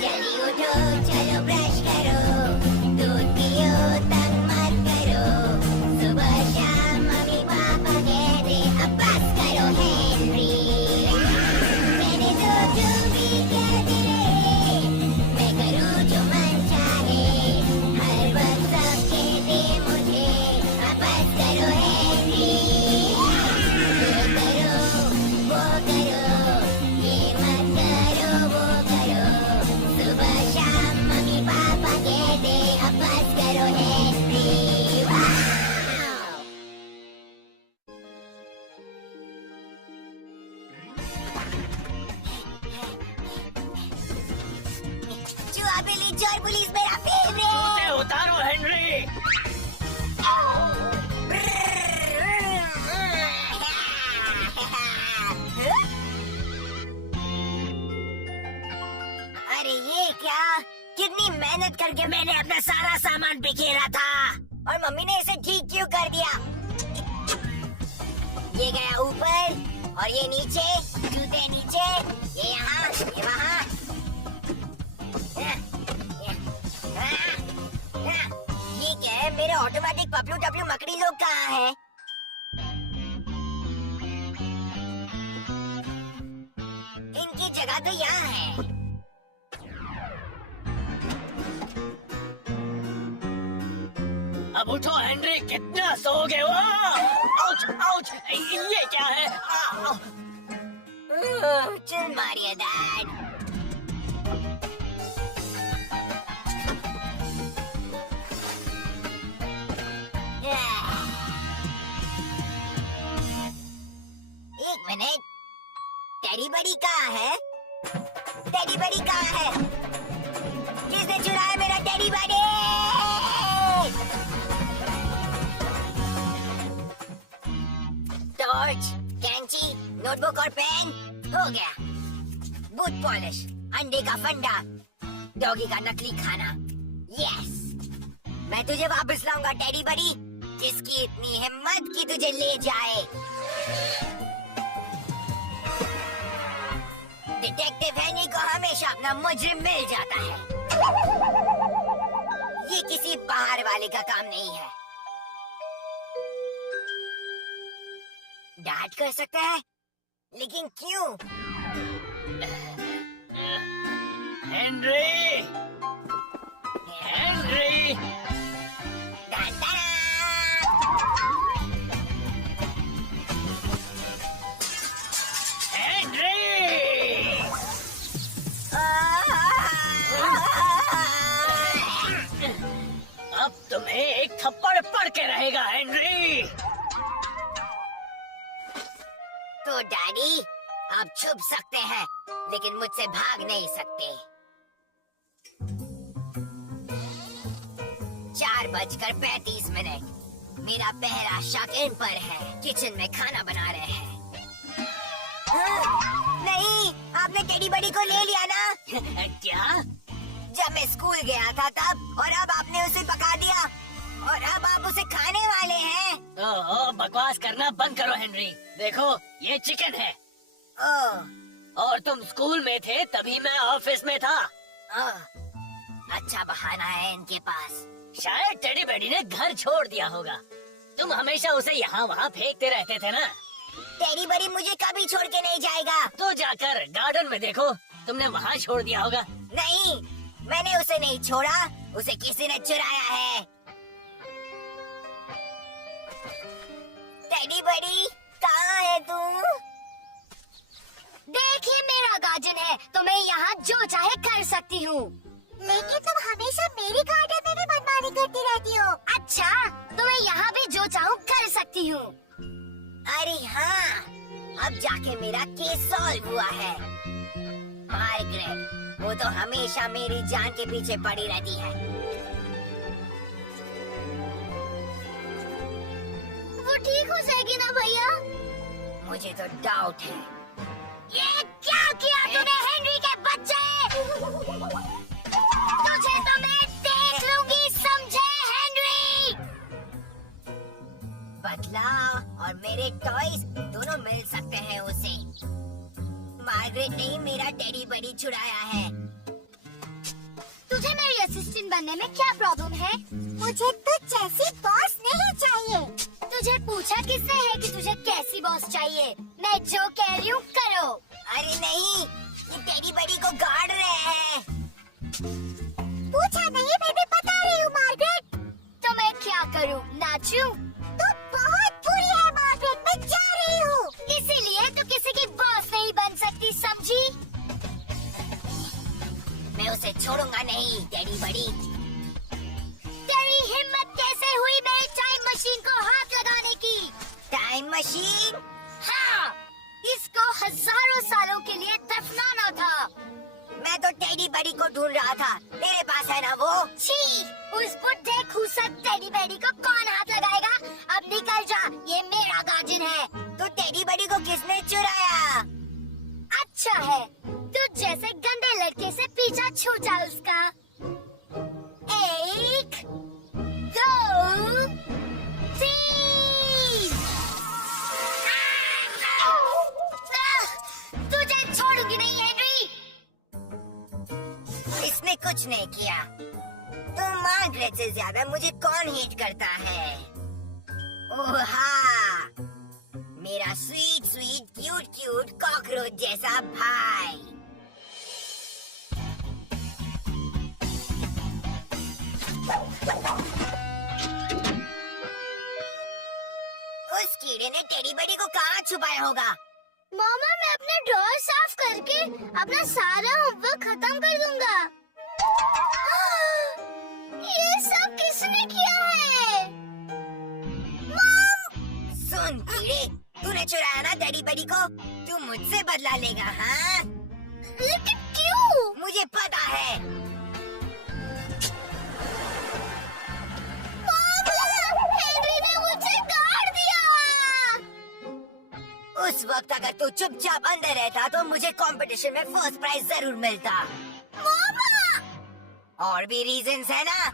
जल्दी उठो, चलो ब्रश करो, दूध पियो, तंग मत करो, सुबह शाम मम्मी पापा कहते अब बस करो हेनरी। मैंने तो जो भी कहते रहे, मैं करूँ जो मन चाहे, हर वक्त सब कहते मुझे अब बस करो हेनरी। ये करो, वो करो, ये मत करो, वो करो, सुबह शाम मम्मी पापा कहते अब बस करो हेनरी। वाह! चूहा बिल्ली चोर पुलिस मेरा फेवरेट। उतारो हेनरी। अरे ये क्या, कितनी मेहनत करके मैंने अपना सारा सामान बिखेरा था और मम्मी ने इसे ठीक क्यों कर दिया। ये गया ऊपर और ये नीचे, जूते नीचे, ये यहाँ, ये वहाँ। ये क्या है, मेरे ऑटोमेटिक पपलू टपलू मकड़ी लोग कहाँ हैं? इनकी जगह तो यहाँ है। अब उठो हेनरी, कितना सोओगे? आउच, आउच, ये क्या है? चल मारिया डैड। एक मिनट, टेडी बड़ी कहाँ है? टेडी बड़ी कहाँ है? किसने चुराया मेरा टेडी बड़ी? टॉर्च, कैंची, नोटबुक और पेन हो गया। बूट पॉलिश, अंडे का फंडा, डॉगी का नकली खाना। यस, मैं तुझे वापस लाऊंगा टेडी बड़ी। किसकी इतनी हिम्मत कि तुझे ले जाए? डिटेक्टिव हेनरी को हमेशा अपना मुजरिम मिल जाता है। ये किसी बाहर वाले का काम नहीं है। डांट कर सकता है, लेकिन क्यों? हेनरी, हेनरी, अब तुम्हें एक थप्पड़ पड़ के रहेगा हेनरी। तो डैडी, आप छुप सकते हैं, लेकिन मुझसे भाग नहीं सकते। 4:35। मेरा पहरा शक पर है। किचन में खाना बना रहे हैं। नहीं, आपने टेडी बड़ी को ले लिया ना? क्या? जब मैं स्कूल गया था तब, और अब आपने उसे पका दिया और अब आप उसे खाने वाले हैं। ओह, बकवास करना बंद करो हेनरी। देखो, ये चिकन है। ओह, और तुम स्कूल में थे तभी मैं ऑफिस में था। अच्छा बहाना है इनके पास। शायद टेडी बेडी ने घर छोड़ दिया होगा। तुम हमेशा उसे यहाँ वहाँ फेंकते रहते थे ना। टेडी बड़ी मुझे कभी छोड़ के नहीं जाएगा। तो जाकर गार्डन में देखो, तुमने वहाँ छोड़ दिया होगा। नहीं, मैंने उसे नहीं छोड़ा, उसे किसी ने चुराया है। टेडी बड़ी, कहाँ है तू? देखिए मेरा गार्डन है, तो मैं यहाँ जो चाहे कर सकती हूँ। लेकिन तुम हमेशा मेरे गार्डन में भी मनमानी करती रहती हो। अच्छा, तो मैं यहाँ भी जो चाहूँ कर सकती हूँ। अरे हाँ, अब जाके मेरा केस सॉल्व हुआ है। मार्गरेट, वो तो हमेशा मेरी जान के पीछे पड़ी रहती है। वो ठीक हो जाएगी ना भैया? मुझे तो डाउट है। ये क्या किया तूने हेनरी के बच्चे? तुझे तो मैं देख लूंगी, समझे हेनरी? बदला और मेरे टॉयज दोनों मिल सकते हैं उसे। मार्गरेट ने ही मेरा टेडी बड़ी चुराया है। जानने में क्या प्रॉब्लम है? मुझे तो जैसी बॉस नहीं चाहिए। तुझे पूछा किसने है कि तुझे कैसी बॉस चाहिए? मैं जो कह रही हूँ करो। अरे नहीं, ये टेडी बड़ी को गाड़ रहे हैं। पूछा नहीं, मैं भी बता रही हूँ मार्गरेट। तो मैं क्या करूँ, नाचूं? तू बहुत बुरी है मार्गरेट, मैं जा रही हूँ। इसीलिए तो किसी की बॉस नहीं बन सकती, समझी? मैं उसे छोड़ूंगा नहीं, टेडी बड़ी। तेरी हिम्मत कैसे हुई मेरी टाइम मशीन को हाथ लगाने की? Time machine? हाँ, इसको हजारों सालों के लिए दफनाना था। मैं तो टेडी बड़ी को ढूंढ रहा था, तेरे पास है ना वो? छी, उस बुढ़े खूसट टेडी बेडी को कौन हाथ लगाएगा? अब निकल जा, ये मेरा गार्डन है। तो टेडी बड़ी को किसने चुराया? अच्छा है, तू जैसे गंदे लड़के से पीछा छूटा उसका। 1, 2, 3। तुझे छोड़ूंगी नहीं हेनरी। इसने कुछ नहीं किया। तो मार्गरेट से ज्यादा मुझे कौन हेट करता है? ओह हाँ, मेरा sweet sweet cute cute cockroach जैसा भाई। उस कीड़े ने टेडी बड़ी को कहाँ छुपाया होगा? मामा, मैं अपने ड्रॉर साफ करके अपना सारा होमवर्क खत्म कर दूंगा। ये सब किसने किया है? सुन कीड़े, तूने चुराया ना टेडी बड़ी को? तू मुझसे बदला लेगा, हाँ? लेकिन क्यों? मुझे पता है। हेनरी ने मुझे गाड़ दिया। उस वक्त अगर तू चुपचाप अंदर रहता तो मुझे कंपटीशन में फर्स्ट प्राइज जरूर मिलता। मामा, और भी रीजंस है ना?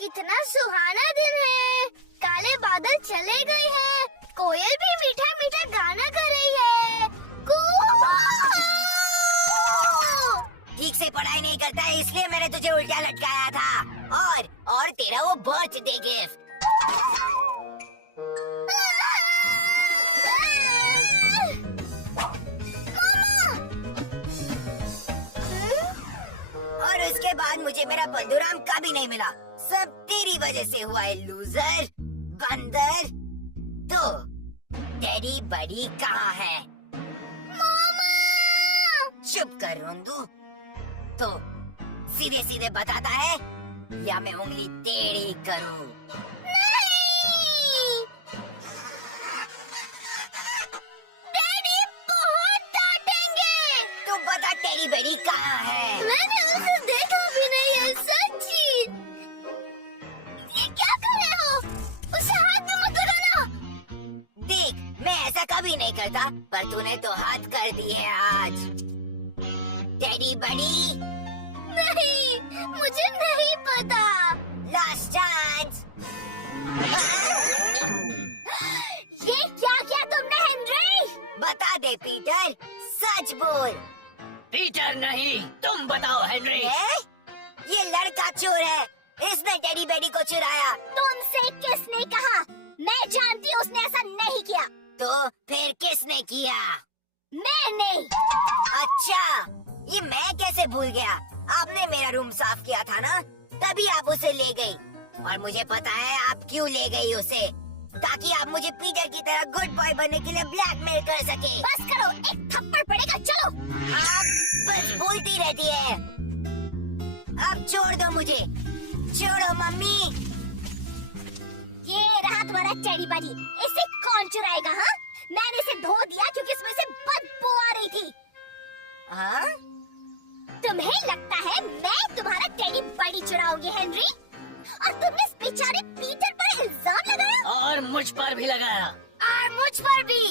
कितना सुहाना दिन है। काले बादल चले गए हैं। कोयल भी मीठा मीठा गाना कर रही है। ठीक से पढ़ाई नहीं करता है, इसलिए मैंने तुझे उल्टा लटकाया था। और तेरा वो बर्थडे गिफ्ट। और उसके बाद मुझे मेरा बंधुराम कभी नहीं मिला। सब तेरी वजह से हुआ है, लूजर बंदर। तो टेडी बड़ी कहाँ है? चुप कर रोंदू। तो सीधे सीधे बताता है या मैं उंगली टेढ़ी करूं? नहीं! डैडी बहुत डांटेंगे। तो बता टेडी बड़ी कहाँ है? मैंने उसे देखा भी नहीं है, सच्ची। ये क्या कर रहे हो? उसे हाथ में मत लगाना। देख, मैं ऐसा कभी नहीं करता, पर तूने तो हाथ कर दिए आज। टेडी बड़ी, नहीं, मुझे नहीं पता। Last chance. ये क्या किया तुमने हेनरी? बता दे पीटर, सच बोल। पीटर नहीं, तुम बताओ हेनरी। ये लड़का चोर है, इसने टेडी बेडी को चुराया। तुमसे किसने कहा? मैं जानती हूँ उसने ऐसा नहीं किया। तो फिर किसने किया? मैंने। अच्छा, ये मैं कैसे भूल गया? आपने मेरा रूम साफ किया था ना, तभी आप उसे ले गई। और मुझे पता है आप क्यों ले गई उसे, ताकि आप मुझे पीटर की तरह गुड बॉय बनने के लिए ब्लैकमेल कर सके। बस करो, एक थप्पड़ पड़ेगा। चलो। आप बस बोलती रहती है। अब छोड़ दो मुझे, छोड़ो मम्मी। ये रहा तुम्हारा टेडी बडी। इसे कौन चुराएगा? हाँ, मैंने इसे धो दिया क्योंकि इसमें से बदबू आ रही थी। हाँ? तुम्हें लगता है मैं तुम्हारा टेडी बडी चुराऊंगी हेनरी? और तुमने इस बेचारे पीटर पर इल्जाम लगाया। और मुझ पर भी लगाया। और मुझ पर भी।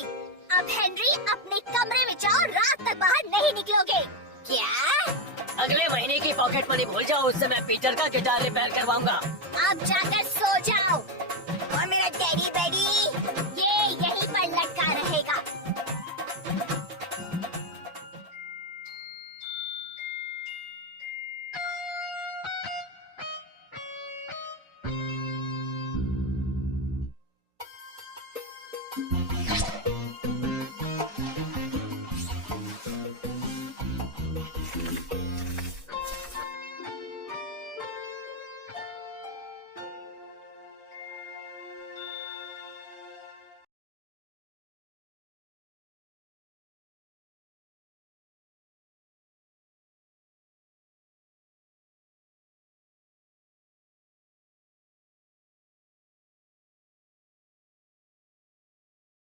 अब हेनरी अपने कमरे में जाओ, रात तक बाहर नहीं निकलोगे। क्या? अगले महीने की पॉकेट मनी भूल जाओ, उससे मैं पीटर का गिटार रिपेयर करवाऊंगा। अब जाकर सो जाओ। और मेरा टेडी बेडी? ये यहीं पर लटका रहेगा। है।